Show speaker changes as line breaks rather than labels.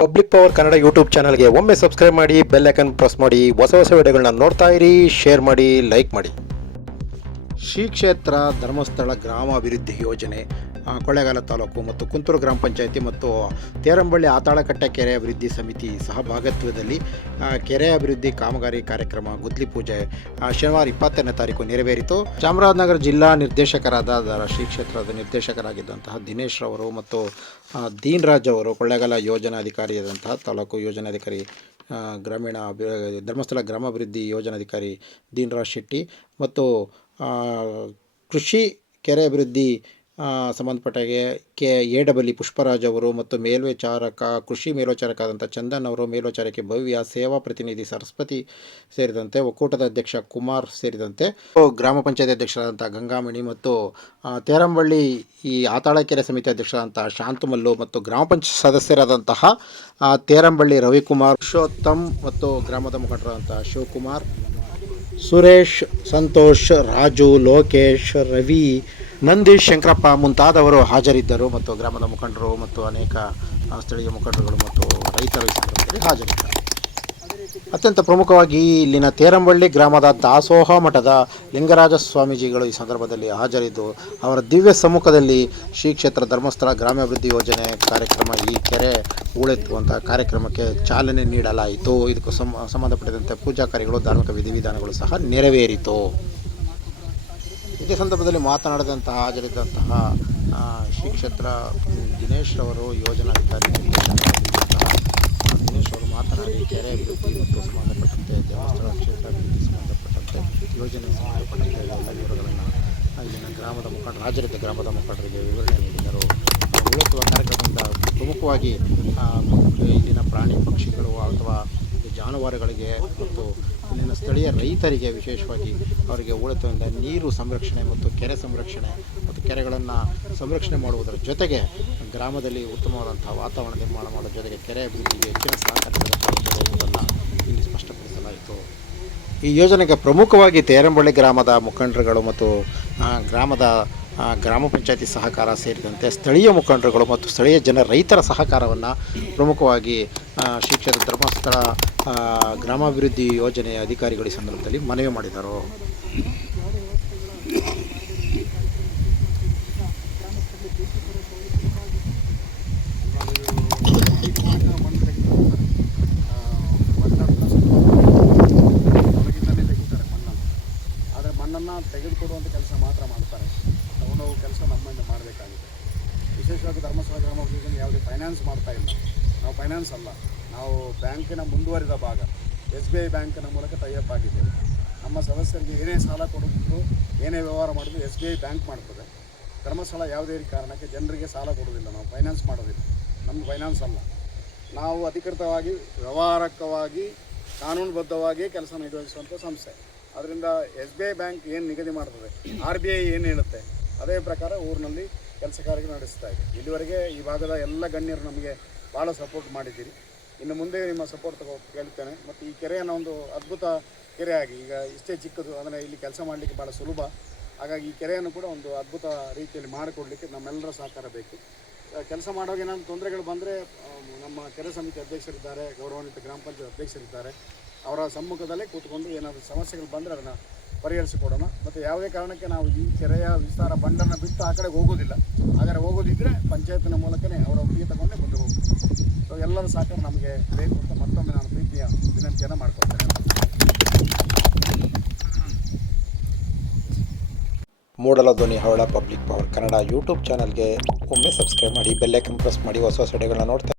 Public power Kannada YouTube ಚಾನಲ್ಗೆ ಒಮ್ಮೆ subscribe ಮಾಡಿ ಬೆಲ್ ಐಕನ್ ಪ್ರೆಸ್ ಮಾಡಿ, ಹೊಸ ಹೊಸ ವಿಡಿಯೋಗಳನ್ನ ನೋಡ್ತಾ ಇರಿ ಶೇರ್ ಮಾಡಿ ಲೈಕ್ ಮಾಡಿ. ಶ್ರೀ ಕ್ಷೇತ್ರ ಧರ್ಮಸ್ಥಳ ಗ್ರಾಮಾಭಿವೃದ್ಧಿ ಯೋಜನೆ ಕೊಳ್ಳೇಗಾಲ ತಾಲೂಕು ಮತ್ತು ಕುಂತೂರು ಗ್ರಾಮ ಪಂಚಾಯಿತಿ ಮತ್ತು ತೇರಂಬಳ್ಳಿ ಆತಾಳಕಟ್ಟೆ ಕೆರೆ ಅಭಿವೃದ್ಧಿ ಸಮಿತಿ ಸಹಭಾಗತ್ವದಲ್ಲಿ ಕೆರೆ ಅಭಿವೃದ್ಧಿ ಕಾಮಗಾರಿ ಕಾರ್ಯಕ್ರಮ ಗುದ್ಲಿ ಪೂಜೆ ಶನಿವಾರ ಇಪ್ಪತ್ತನೇ ತಾರೀಕು ನೆರವೇರಿತು. ಚಾಮರಾಜನಗರ ಜಿಲ್ಲಾ ನಿರ್ದೇಶಕರಾದ ಶ್ರೀ ಕ್ಷೇತ್ರದ ನಿರ್ದೇಶಕರಾಗಿದ್ದಂತಹ ದಿನೇಶ್ ರವರು ಮತ್ತು ದೀನ್ ರಾಜ್ ಅವರು ಕೊಳ್ಳೇಗಾಲ ಯೋಜನಾಧಿಕಾರಿಯಾದಂತಹ ತಾಲೂಕು ಯೋಜನಾಧಿಕಾರಿ ಗ್ರಾಮೀಣ ಅಭಿ, ಧರ್ಮಸ್ಥಳ ಗ್ರಾಮಾಭಿವೃದ್ಧಿ ಯೋಜನಾಧಿಕಾರಿ ದೀನ್ ರಾಜ್ ಶೆಟ್ಟಿ ಮತ್ತು ಕೃಷಿ ಕೆರೆ ಅಭಿವೃದ್ಧಿ ಸಂಬಂಧಪಟ್ಟಾಗೆ K A double E Pushparaj ಅವರು ಮತ್ತು ಮೇಲ್ವಿಚಾರಕ, ಕೃಷಿ ಮೇಲ್ವಿಚಾರಕರಾದಂಥ ಚಂದನ್ ಅವರು ಮೇಲ್ವಿಚಾರಕ ಭವ್ಯ ಸೇವಾ ಪ್ರತಿನಿಧಿ ಸರಸ್ವತಿ ಸೇರಿದಂತೆ ಒಕ್ಕೂಟದ ಅಧ್ಯಕ್ಷ ಕುಮಾರ್ ಸೇರಿದಂತೆ ಗ್ರಾಮ ಪಂಚಾಯತ್ ಅಧ್ಯಕ್ಷರಾದಂಥ ಗಂಗಾಮಣಿ ಮತ್ತು ತೇರಂಬಳ್ಳಿ ಈ ಆತಾಳಕೆರೆ ಸಮಿತಿ ಅಧ್ಯಕ್ಷರಾದಂಥ ಶಾಂತಮಲ್ಲು ಮತ್ತು ಗ್ರಾಮ ಪಂಚಾಯತ್ ಸದಸ್ಯರಾದಂತಹ ತೇರಂಬಳ್ಳಿ ರವಿಕುಮಾರ್, ಪುರುಷೋತ್ತಮ್ ಮತ್ತು ಗ್ರಾಮದ ಮುಖಂಡರಾದಂಥ ಶಿವಕುಮಾರ್, ಸುರೇಶ್, ಸಂತೋಷ್, ರಾಜು, ಲೋಕೇಶ್, ರವಿ ನಂದೀಶ್ ಶಂಕರಪ್ಪ ಮುಂತಾದವರು ಹಾಜರಿದ್ದರು ಮತ್ತು ಗ್ರಾಮದ ಮುಖಂಡರು ಮತ್ತು ಅನೇಕ ಸ್ಥಳೀಯ ಮುಖಂಡರುಗಳು ಮತ್ತು ರೈತರು ಸಂದರ್ಭದಲ್ಲಿ ಹಾಜರಿದ್ದರು. ಅತ್ಯಂತ ಪ್ರಮುಖವಾಗಿ ಇಲ್ಲಿನ ತೇರಂಬಳ್ಳಿ ಗ್ರಾಮದ ದಾಸೋಹ ಮಠದ ಲಿಂಗರಾಜ ಸ್ವಾಮೀಜಿಗಳು ಈ ಸಂದರ್ಭದಲ್ಲಿ ಹಾಜರಿದ್ದು, ಅವರ ದಿವ್ಯ ಸಮ್ಮುಖದಲ್ಲಿ ಶ್ರೀ ಕ್ಷೇತ್ರ ಧರ್ಮಸ್ಥಳ ಗ್ರಾಮಾಭಿವೃದ್ಧಿ ಯೋಜನೆ ಕಾರ್ಯಕ್ರಮ ಈ ಕೆರೆ ಹೂಳೆತ್ತುವಂಥ ಕಾರ್ಯಕ್ರಮಕ್ಕೆ ಚಾಲನೆ ನೀಡಲಾಯಿತು. ಇದಕ್ಕೂ ಸಂಬಂಧಪಟ್ಟಂತೆ ಪೂಜಾ ಕಾರ್ಯಗಳು, ಧಾರ್ಮಿಕ ವಿಧಿವಿಧಾನಗಳು ಸಹ ನೆರವೇರಿತು. ಇದೇ ಸಂದರ್ಭದಲ್ಲಿ ಮಾತನಾಡಿದಂತಹ ಹಾಜರಿದ್ದಂತಹ ಶ್ರೀ ಕ್ಷೇತ್ರ ದಿನೇಶ್ ಅವರು ಯೋಜನಾಧಿಕಾರಿ ದಿನೇಶ್ ಅವರು ಮಾತನಾಡಿ ಕೆರೆ ಅಭಿವೃದ್ಧಿ ಮತ್ತು ಸಂಬಂಧಪಟ್ಟಂತೆ ದೇವಸ್ಥಾನ ಕ್ಷೇತ್ರ, ಅಭಿವೃದ್ಧಿ ಸಂಬಂಧಪಟ್ಟಂತೆ ಯೋಜನೆ ಸಂಬಂಧಪಟ್ಟಂತೆ ಎಲ್ಲ ವಿವರಗಳನ್ನು ಇಲ್ಲಿನ ಗ್ರಾಮದ ಮುಖಂಡರು ಹಾಜರಿದ್ದ ಗ್ರಾಮದ ಮುಖಂಡರಿಗೆ ವಿವರಣೆ ನೀಡಿದರು. ಉಳಿಸುವ ಕಾರ್ಯಕ್ರಮದಿಂದ ಪ್ರಮುಖವಾಗಿ ಇಲ್ಲಿನ ಪ್ರಾಣಿ ಪಕ್ಷಿಗಳು ಅಥವಾ ಜಾನುವಾರುಗಳಿಗೆ ಮತ್ತು ಇಲ್ಲಿನ ಸ್ಥಳೀಯ ರೈತರಿಗೆ ವಿಶೇಷವಾಗಿ ಅವರಿಗೆ ಉಳಿತದಿಂದ ನೀರು ಸಂರಕ್ಷಣೆ ಮತ್ತು ಕೆರೆ ಸಂರಕ್ಷಣೆ ಮತ್ತು ಕೆರೆಗಳನ್ನು ಸಂರಕ್ಷಣೆ ಮಾಡುವುದರ ಜೊತೆಗೆ ಗ್ರಾಮದಲ್ಲಿ ಉತ್ತಮವಾದಂಥ ವಾತಾವರಣ ನಿರ್ಮಾಣ ಮಾಡುವ ಜೊತೆಗೆ ಕೆರೆ ಅಭಿವೃದ್ಧಿಗೆ ಹೆಚ್ಚಿನ ಸಹಕಾರ ಹೋಗುವುದನ್ನು ಇಲ್ಲಿ ಸ್ಪಷ್ಟಪಡಿಸಲಾಯಿತು. ಈ ಯೋಜನೆಗೆ ಪ್ರಮುಖವಾಗಿ ತೇರಂಬಳ್ಳಿ ಗ್ರಾಮದ ಮುಖಂಡರುಗಳು ಮತ್ತು ಗ್ರಾಮದ ಗ್ರಾಮ ಪಂಚಾಯತಿ ಸಹಕಾರ ಸೇರಿದಂತೆ ಸ್ಥಳೀಯ ಮುಖಂಡರುಗಳು ಮತ್ತು ಸ್ಥಳೀಯ ಜನ ರೈತರ ಸಹಕಾರವನ್ನು ಪ್ರಮುಖವಾಗಿ ಶಿಕ್ಷಣ ಧರ್ಮಸ್ಥಳ ಗ್ರಾಮಾಭಿವೃದ್ಧಿ ಯೋಜನೆಯ ಅಧಿಕಾರಿಗಳ ಸಂದರ್ಭದಲ್ಲಿ ಮನವಿ ಮಾಡಿದರು.
ಮಣ್ಣನ್ನು ತೆಗೆದುಕೊಡುವಂಥ ಕೆಲಸ ಮಾತ್ರ ಮಾಡ್ತಾರೆ. ತಗೊಂಡೋಗೋ ಕೆಲಸ ನಮ್ಮಿಂದ ಮಾಡಬೇಕಾಗಿದೆ ವಿಶೇಷವಾಗಿ ಧರ್ಮಸ್ಥಳ ಗ್ರಾಮಾಭಿವೃದ್ಧಿಯನ್ನು ಯಾವುದೇ ಫೈನಾನ್ಸ್ ಮಾಡ್ತಾ ಇಲ್ಲ. ನಾವು ಫೈನಾನ್ಸ್ ಅಲ್ಲ. ನಾವು ಬ್ಯಾಂಕಿನ ಮುಂದುವರಿದ ಭಾಗ, ಎಸ್ ಬಿ ಐ ಬ್ಯಾಂಕಿನ ಮೂಲಕ ಟೈಅಪ್ ಆಗಿದ್ದೇವೆ. ನಮ್ಮ ಸದಸ್ಯರಿಗೆ ಏನೇ ಸಾಲ ಕೊಡೋದಿದ್ರು ಏನೇ ವ್ಯವಹಾರ ಮಾಡಿದ್ರು ಎಸ್ ಬಿ ಐ ಬ್ಯಾಂಕ್ ಮಾಡ್ತದೆ. ಧರ್ಮಸ್ಥಳ ಯಾವುದೇ ಕಾರಣಕ್ಕೆ ಜನರಿಗೆ ಸಾಲ ಕೊಡೋದಿಲ್ಲ ನಾವು ಫೈನಾನ್ಸ್ ಮಾಡೋದಿಲ್ಲ. ನಮ್ಮ ಫೈನಾನ್ಸ್ ಅಲ್ಲ. ನಾವು ಅಧಿಕೃತವಾಗಿ, ವ್ಯವಹಾರಕವಾಗಿ ಕಾನೂನುಬದ್ಧವಾಗಿ ಕೆಲಸ ನಿರ್ವಹಿಸುವಂಥ ಸಂಸ್ಥೆ. ಅದರಿಂದ ಎಸ್ ಬಿ ಐ ಬ್ಯಾಂಕ್ ಏನು ನಿಗದಿ ಮಾಡ್ತದೆ, ಆರ್ ಬಿ ಐ ಏನು ಹೇಳುತ್ತೆ, ಅದೇ ಪ್ರಕಾರ ಊರಿನಲ್ಲಿ ಕೆಲಸ ಕಾರ್ಯ ನಡೆಸ್ತಾ ಇದೆ. ಇಲ್ಲಿವರೆಗೆ ಈ ಭಾಗದ ಎಲ್ಲ ಗಣ್ಯರು ನಮಗೆ ಭಾಳ ಸಪೋರ್ಟ್ ಮಾಡಿದ್ದೀರಿ. ಇನ್ನು ಮುಂದೆ ನಿಮ್ಮ ಸಪೋರ್ಟ್ ತಗೋ ಕೇಳ್ತೇನೆ. ಮತ್ತು ಈ ಕೆರೆಯನ್ನು ಒಂದು ಅದ್ಭುತ ಕೆರೆಯಾಗಿ ಈಗ ಇಷ್ಟೇ ಚಿಕ್ಕದು ಅಂದರೆ ಇಲ್ಲಿ ಕೆಲಸ ಮಾಡಲಿಕ್ಕೆ ಭಾಳ ಸುಲಭ. ಹಾಗಾಗಿ ಈ ಕೆರೆಯನ್ನು ಕೂಡ ಒಂದು ಅದ್ಭುತ ರೀತಿಯಲ್ಲಿ ಮಾಡಿಕೊಡ್ಲಿಕ್ಕೆ ನಮ್ಮೆಲ್ಲರ ಸಹಕಾರ ಬೇಕು. ಕೆಲಸ ಮಾಡುವಾಗ ಏನಾದ್ರು ತೊಂದರೆಗಳು ಬಂದರೆ ನಮ್ಮ ಕೆರೆ ಸಮಿತಿ ಅಧ್ಯಕ್ಷರಿದ್ದಾರೆ, ಗೌರವಾನ್ವಿತ ಗ್ರಾಮ ಪಂಚಾಯತ್ ಅಧ್ಯಕ್ಷರಿದ್ದಾರೆ. ಅವರ ಸಮ್ಮುಖದಲ್ಲೇ ಕೂತ್ಕೊಂಡು ಏನಾದರೂ ಸಮಸ್ಯೆಗಳು ಬಂದರೆ ಅದನ್ನು ಪರಿಹರಿಸಿಕೊಡೋಣ. ಮತ್ತು ಯಾವುದೇ ಕಾರಣಕ್ಕೆ ನಾವು ಈ ಕೆರೆಯ ವಿಸ್ತಾರ ಬಂಡನ್ನು ಬಿಟ್ಟು ಆ ಕಡೆ ಹೋಗೋದಿಲ್ಲ. ಆದರೆ ಹೋಗೋದಿದ್ದರೆ ಪಂಚಾಯತ್ನ ಮೂಲಕನೇ ಅವರ ಒಪ್ಪಿಗೆ ತಗೊಂಡೇ ಮುಂದೆ ಹೋಗ್ತೀವಿ ಸೊ ಎಲ್ಲರ ಸಹಕಾರ ನಮಗೆ ಬೇಕು ಅಂತ ಮತ್ತೊಮ್ಮೆ ನಾನು ಪ್ರೀತಿಯ ವಿನಂತಿಯನ್ನು ಮಾಡಿಕೊಡ್ತೇನೆ
ಮೂಡಲ ಧ್ವನಿ ಹವಳ ಪಬ್ಲಿಕ್ ಪವರ್ ಕನ್ನಡ ಯೂಟ್ಯೂಬ್ ಚಾನಲ್ಗೆ ಒಮ್ಮೆ ಸಬ್ಸ್ಕ್ರೈಬ್ ಮಾಡಿ ಬೆಲ್ಲೈಕನ್ ಪ್ರೆಸ್ ಮಾಡಿ, ಹೊಸ ಹೊಸ ವಿಡಿಯೋಗಳನ್ನ ನೋಡ್ತಾ